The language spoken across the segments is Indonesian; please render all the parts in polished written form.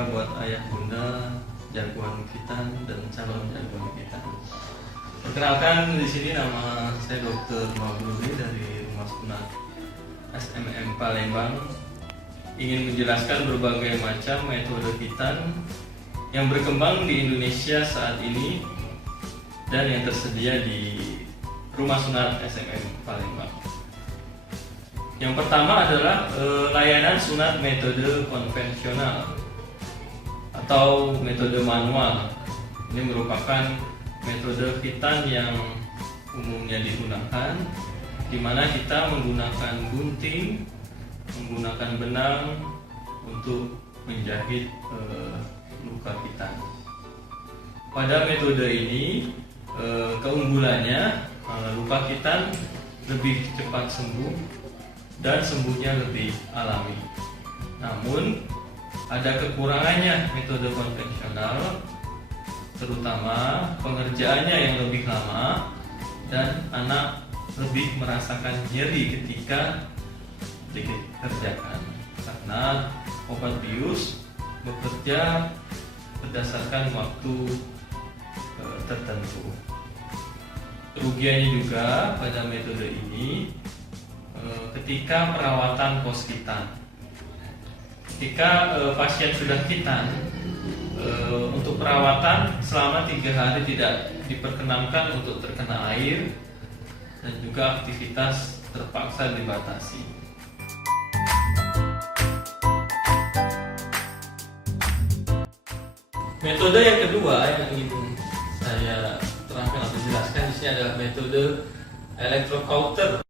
juga buat ayah bunda, jagoan kita dan calon jagoan kita. Perkenalkan, di sini nama saya Dr. Mabruri dari Rumah Sunat SMM Palembang. Ingin menjelaskan berbagai macam metode hitan yang berkembang di Indonesia saat ini dan yang tersedia di Rumah Sunat SMM Palembang. Yang pertama adalah layanan sunat metode konvensional atau metode manual. Ini merupakan metode hitan yang umumnya digunakan, di mana kita menggunakan gunting, menggunakan benang untuk menjahit luka hitan. Pada metode ini keunggulannya luka hitan lebih cepat sembuh dan sembuhnya lebih alami. Namun ada kekurangannya metode konvensional, terutama pengerjaannya yang lebih lama dan anak lebih merasakan nyeri ketika dikerjakan karena obat bius bekerja berdasarkan waktu tertentu. Kerugiannya juga pada metode ini ketika perawatan pos hitan. Ketika pasien sudah hitan, untuk perawatan selama 3 hari tidak diperkenankan untuk terkena air dan juga aktivitas terpaksa dibatasi. Metode yang kedua yang ingin saya terangkan atau jelaskan di sini adalah metode electrocauter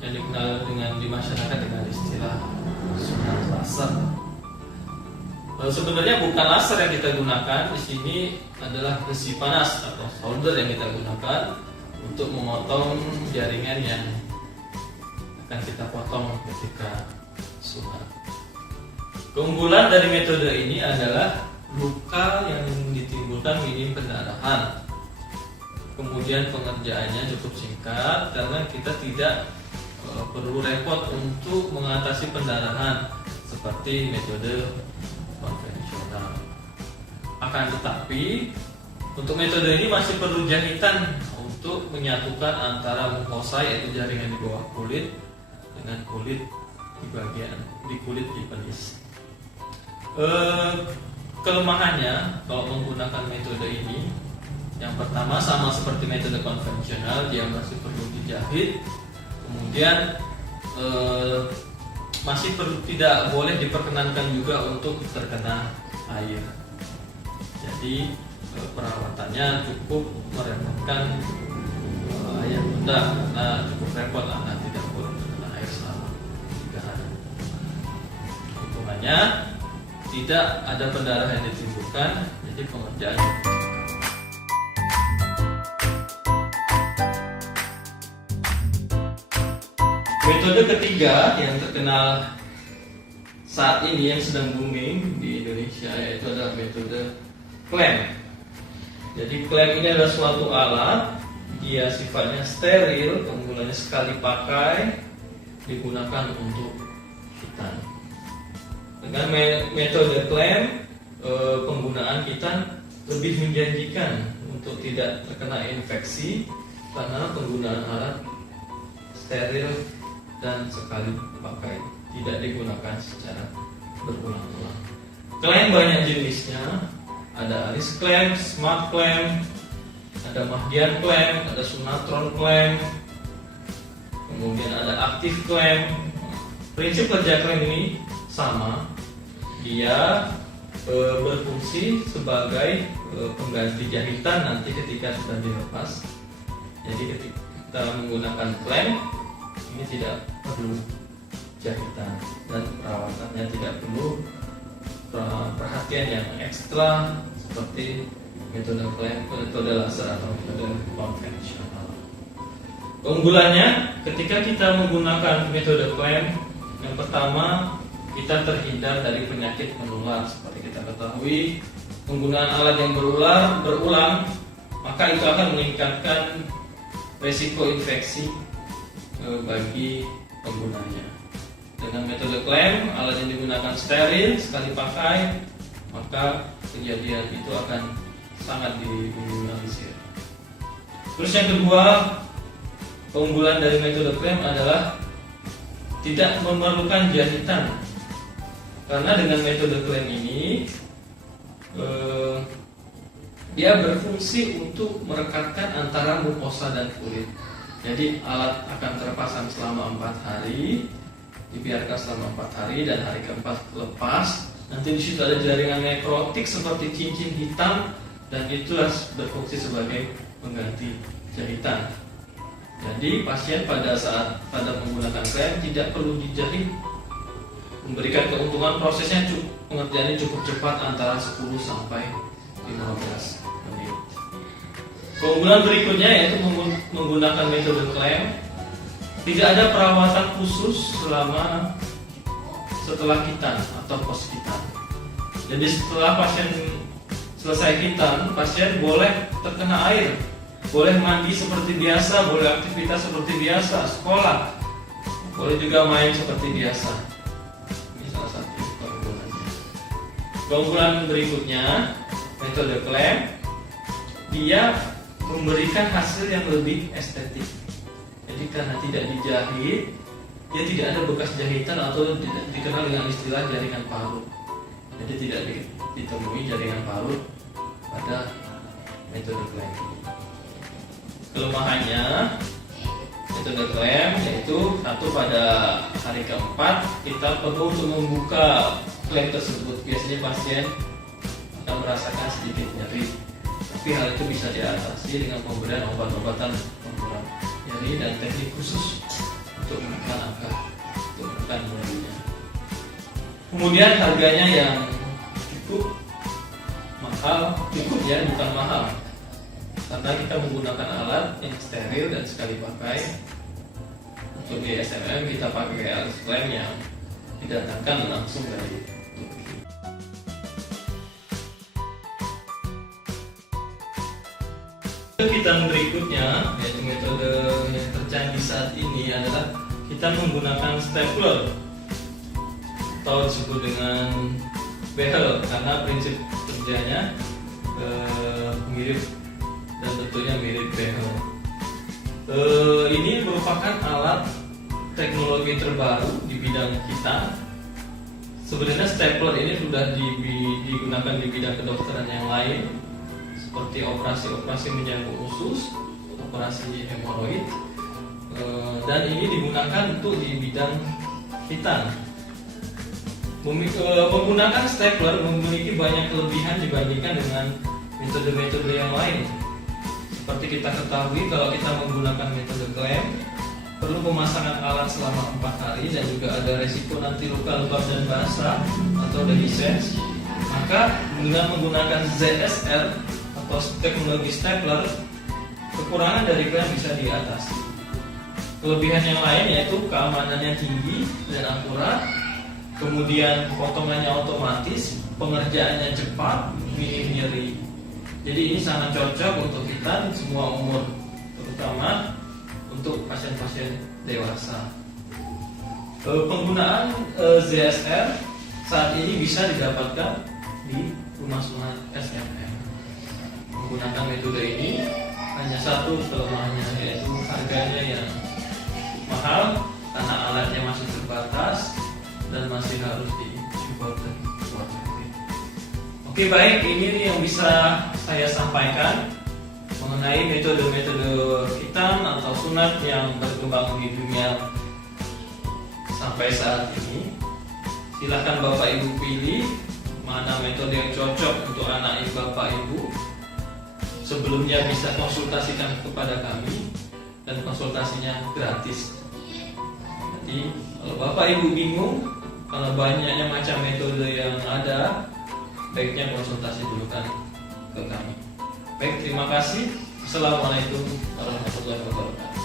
yang dikenal di masyarakat dengan istilah sunat laser. Sebenarnya bukan laser yang kita gunakan di sini, adalah besi panas atau solder yang kita gunakan untuk memotong jaringan yang akan kita potong ketika sunat. Keunggulan dari metode ini adalah luka yang ditimbulkan minim pendarahan. Kemudian pengerjaannya cukup singkat karena kita tidak perlu repot untuk mengatasi pendarahan seperti metode konvensional. Akan tetapi untuk metode ini masih perlu jahitan untuk menyatukan antara mukosa, yaitu jaringan di bawah kulit, dengan kulit di kulit di penis. Kelemahannya kalau menggunakan metode ini, yang pertama sama seperti metode konvensional, dia masih perlu dijahit. Kemudian masih tidak boleh diperkenankan juga untuk terkena air. Jadi perawatannya cukup merepotkan ayah bunda karena cukup repot anak tidak boleh terkena air selama 3 hari. Hitungannya tidak ada pendarahan yang ditimbulkan, jadi pengerjaan. Metode ketiga yang terkenal saat ini yang sedang booming di Indonesia yaitu adalah metode klem. Jadi klem ini adalah suatu alat, dia sifatnya steril, keunggulannya sekali pakai, digunakan untuk hitan. Dengan metode klem, penggunaan hitan lebih menjanjikan untuk tidak terkena infeksi karena penggunaan alat steril dan sekali pakai, tidak digunakan secara berulang-ulang. Klem banyak jenisnya, ada alis klem, smart klem, ada mahdian klem, ada sunatron klem, kemudian ada aktif klem. Prinsip kerja klem ini sama, dia berfungsi sebagai pengganti jahitan nanti ketika sudah dilepas. Jadi ketika kita menggunakan klem ini tidak perlu jahitan dan perawatannya tidak perlu perhatian yang ekstra seperti metode klem, metode laser atau metode konvensional. Keunggulannya ketika kita menggunakan metode klem, yang pertama kita terhindar dari penyakit menular. Seperti kita ketahui, penggunaan alat yang berulang maka itu akan meningkatkan resiko infeksi bagi penggunanya. Dengan metode klem, alat yang digunakan steril, sekali pakai, maka kejadian itu akan sangat diminimalisir. Terus yang kedua, keunggulan dari metode klem adalah tidak memerlukan jahitan. Karena dengan metode klem ini dia berfungsi untuk merekatkan antara mukosa dan kulit. Jadi alat akan terpasang selama 4 hari, dibiarkan selama 4 hari, dan hari keempat lepas. Nanti di situ ada jaringan nekrotik seperti cincin hitam, dan itu berfungsi sebagai pengganti jahitan. Jadi pasien pada menggunakan klem tidak perlu dijahit, memberikan keuntungan prosesnya pengerjaannya cukup cepat, antara 10 sampai 15 menit. Keunggulan berikutnya yaitu menggunakan metode klem tidak ada perawatan khusus setelah kitan atau post kitan. Jadi setelah pasien selesai kitan, pasien boleh terkena air, boleh mandi seperti biasa, boleh aktivitas seperti biasa, sekolah, boleh juga main seperti biasa. Ini salah satu keunggulannya. Keunggulan berikutnya, metode klem, dia memberikan hasil yang lebih estetik. Jadi karena tidak dijahit, dia tidak ada bekas jahitan atau dikenal dengan istilah jaringan parut. Jadi tidak ditemui jaringan parut pada metode klem. Kelemahannya metode klem yaitu satu, pada hari keempat kita perlu untuk membuka klem tersebut. Biasanya pasien akan merasakan sedikit nyeri, tapi hal itu bisa diatasi dengan pemberian obat-obatan pengurang nyeri dan teknik khusus untuk menekan nyerinya. Kemudian harganya yang cukup mahal, bukan mahal, karena kita menggunakan alat yang steril dan sekali pakai. Untuk di SMM kita pakai alat klem yang didatangkan langsung dari Turki. Kitan berikutnya, yaitu metode yang tercanggih saat ini, adalah kita menggunakan stapler atau disebut dengan behel, karena prinsip kerjanya mirip dan bentuknya mirip behel. Ini merupakan alat teknologi terbaru di bidang kitan. Sebenarnya stapler ini sudah digunakan di bidang kedokteran yang lain, seperti operasi menyangkut usus, operasi hemoroid, dan ini digunakan untuk di bidang kitan. Menggunakan stapler memiliki banyak kelebihan dibandingkan dengan metode-metode yang lain. Seperti kita ketahui, kalau kita menggunakan metode klem, perlu pemasangan alat selama 4 hari, dan juga ada resiko nanti luka lebam dan basah atau dehiscence. Maka dengan menggunakan ZSR atau teknologi stapler, kekurangan dari klem bisa diatasi. Kelebihan yang lain yaitu keamanannya tinggi dan akurat, kemudian potongannya otomatis, pengerjaannya cepat, minim nyeri. Jadi ini sangat cocok untuk kita semua umur, terutama untuk pasien-pasien dewasa. Penggunaan ZSR saat ini bisa didapatkan di rumah sunat SMM. Menggunakan metode ini hanya satu kelemahannya, yaitu harganya yang mahal karena alatnya masih terbatas dan masih harus diimpor dari luar negeri. Oke, baik, ini yang bisa saya sampaikan mengenai metode-metode kitan atau sunat yang berkembang di dunia sampai saat ini. Silakan Bapak Ibu pilih mana metode yang cocok untuk anak Bapak Ibu. Sebelumnya bisa konsultasikan kepada kami, dan konsultasinya gratis. Jadi kalau Bapak Ibu bingung, kalau banyaknya macam metode yang ada, baiknya konsultasi dulu kan ke kami. Baik, terima kasih. Assalamualaikum warahmatullahi wabarakatuh.